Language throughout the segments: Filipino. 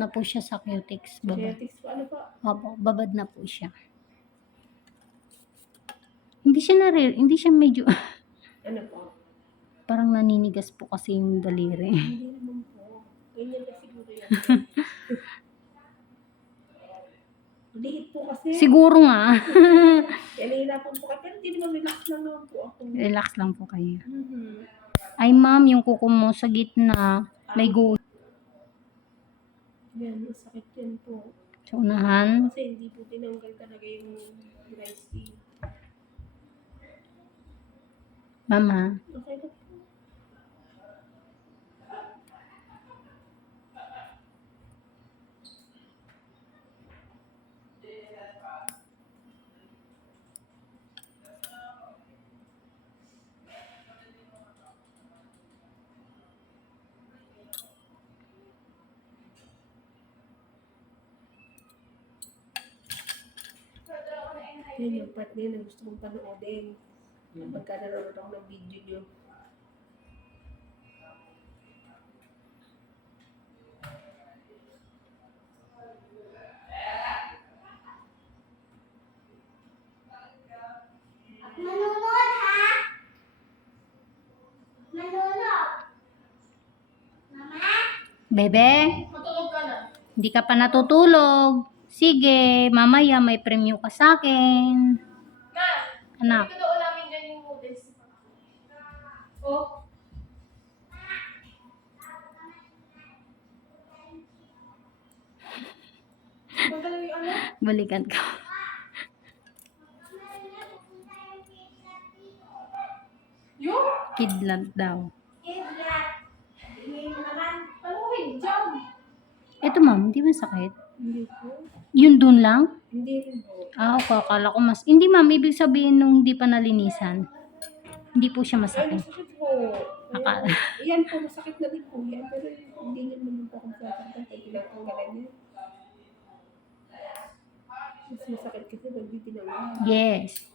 na po siya sa cutics. Babad. Genetics po, ano po? Opo, babad na po siya. Hindi siya nare, hindi siya medyo, Ano po? parang naninigas po kasi yung daliri. Hindi naman po. Ganyan na siguro yan. Liit po kasi. Siguro nga, Kaya nahihirapan po kayo. Pero hindi naman relax lang naman po ako. relax lang po kayo. Mhm. Ay ma'am, yung kuko mo sa gitna, may go Yan, masakit yan po. sa unahan. Kasi hindi po tinanggal talaga yung rice. Mama, Okay na po. Yan yung part na yun na gusto kong panoodin. Pagka nanonood ako ng video nyo. Manunod ha? Manunod. Mama? bebe, Matulog ka na. hindi ka pa natutulog. Sige, mamaya may premyo ka sa akin. Na! Anak, Ito namin dyan yung noodles. Oh. Balikan ka. Yung? Kidlat daw. Kidlat. Ito ma'am, hindi masakit. Hindi po. Yun dun lang? Hindi rin po. Ah, okay. Akala ko mas... Hindi ma'am, ibig sabihin nung hindi pa nalinisan. Hindi po siya Ay, masakit. masakit po. Akala. Yan po, masakit na din po yan. Pero hindi niya naman po kung sasaktan kaya tinatanggalan niya. Mas masakit kasi pag di tinanggal. Yes.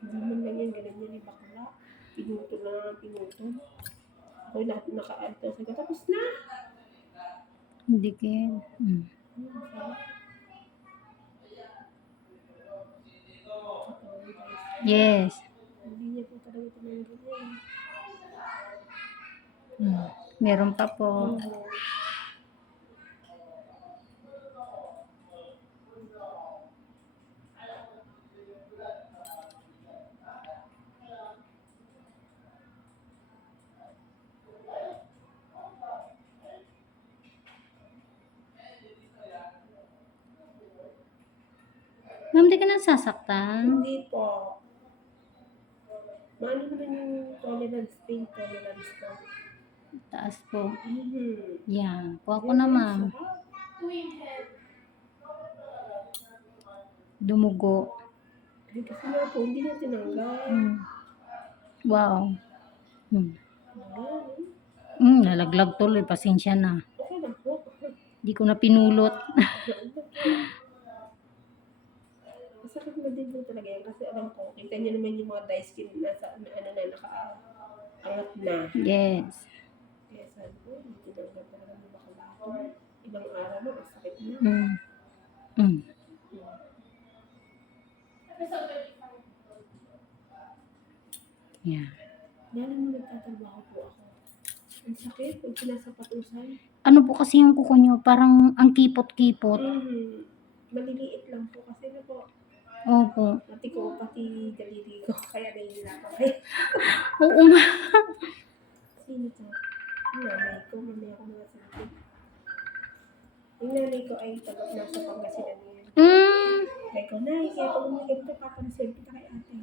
Hindi man lang yan, ganun yan yung bakla. Pinuto na pinuto. Ako lahat naka-alta. Sabi ko, tapos na. Hindi. Mm. Hmm. Yes. Hindi niya po talaga tinanggal yan. Mm. Meron pa po. Oo. Ma'am, di ka nasasaktan? Hindi po. Maano naman yung tolerance, pain tolerance ko. Taas po. Mhm. Yan. Po ako na ma'am. Dumugo. Ay, kasi nga po, hindi na tinanggal. Mm. Wow. Mm. Mm, nalaglag tuloy. Pasensya na. Okay lang po. Di ko na pinulot. Masakit na din po talaga yan kasi alam ko, kita niyo naman yung mga dye skin na sa na, ano na nakaangat na. yes. Kaya sabi ko, hindi tinanggal talaga ng bakla ko. Ibang araw na, ang sakit na. Mm. Mm. Yeah. Lalo mo nagtatrabaho po ako. Ang sakit, pag sinasapatusan. Ano po kasi yung kuko nyo? Parang ang kipot-kipot. Mm, maliliit lang po kasi na po. Opo. Pati ko, pati daliri ko. Kaya nahihirapan kayo. Oo nga. Sino to? Yung nanay ko, mamaya ko mga sabi. Yung nanay ko ay tagot nasa Pangasinan ngayon. Mm. Kaya ko, nay, kaya pag umakit ka, papareserve kita kay ate.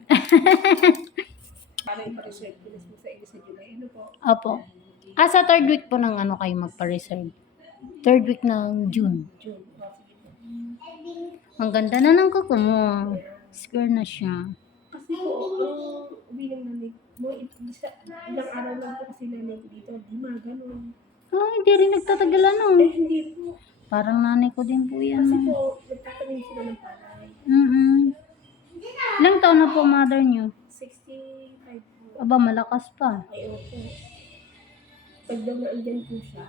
Para ipareserve ko na sa inyo sa July. Ano po? Opo. Ah, sa third week po ng ano kayo magpa-reserve. Third week ng June. June. Ang ganda na ng kuko mo. Square na siya. Kasi po, ang bilang nanay mo, isa, ilang araw lang po kasi nanay ko dito. Di ma, ganun. Ah, hindi rin nagtatagal ano. Eh, hindi po. Parang nanay ko din po yan. Kasi po, nagtatanim sila ng palay. Mm-mm. Ilang taon na po mother niyo? 65 po. Aba, malakas pa. Ay, opo. Pag daw naandyan po siya,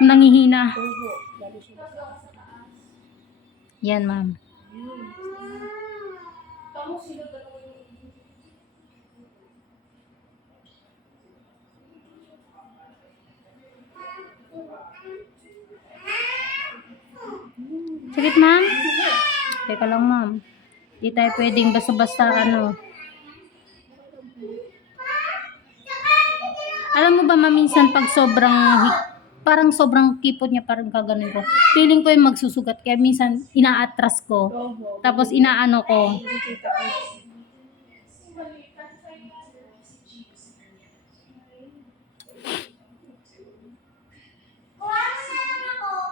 Nangihina. opo, lalo siya. Yan, ma'am. Sakit, ma'am? Teka lang, ma'am. Di tayo pwedeng basta-basta ano. Alam mo ba, ma'am, minsan pag sobrang, parang sobrang kipot niya, parang kaganon ko. Feeling ko yung magsusugat. Kaya minsan, inaatras ko. Tapos inaano ko.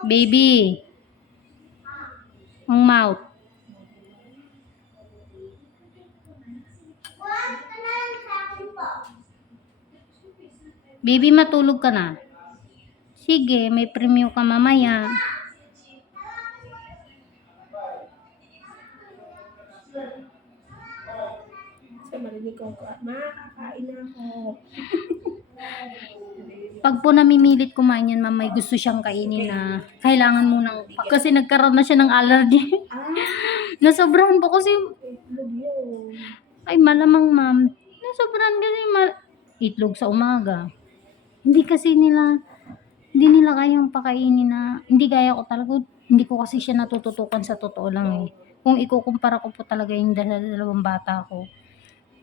Baby. Ang mouth. Baby, matulog ka na. Sige, may premyo ka mamaya. Sa marinig ko, makakain na ako. Pag po namimilit kumain yan, ma'am, may gusto siyang kainin na kailangan mo ng... Kasi nagkaroon na siya ng allergy. Ah, Nasobrahan po kasi... itlog yun. Ay, malamang, ma'am. Nasobrahan kasi ma- itlog sa umaga. Hindi kasi nila... Hindi nila kayang pakainin na... Hindi gaya ko talaga. Hindi ko kasi siya natututukan sa totoo lang eh. Kung ikukumpara ko po talaga yung dal- dalawang bata ko,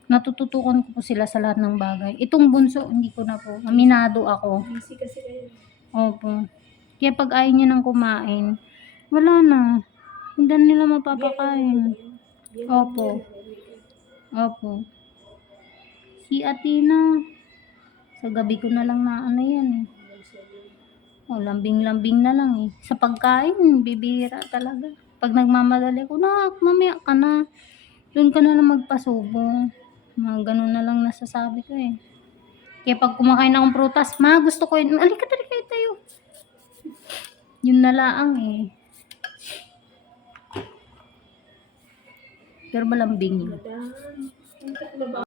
natututukan ko po sila sa lahat ng bagay. Itong bunso, hindi ko na po. Aminado ako. Busy kasi kayo. Opo. Kaya pag ayaw niya nang kumain, wala na. Hindi nila mapapakain. Opo. Opo. Si Atina, sa gabi ko na lang na ano yan eh. Oh, lambing-lambing na lang eh. Sa pagkain, bibihira talaga. Pag nagmamadali ko, nak, mamaya ka na. Doon ka na lang magpasubo. Mga ganun na lang nasasabi ko eh. Kaya pag kumakain akong prutas, ma, gusto ko yun. Alika, talika tayo. Yun na lang eh. Pero malambing yun.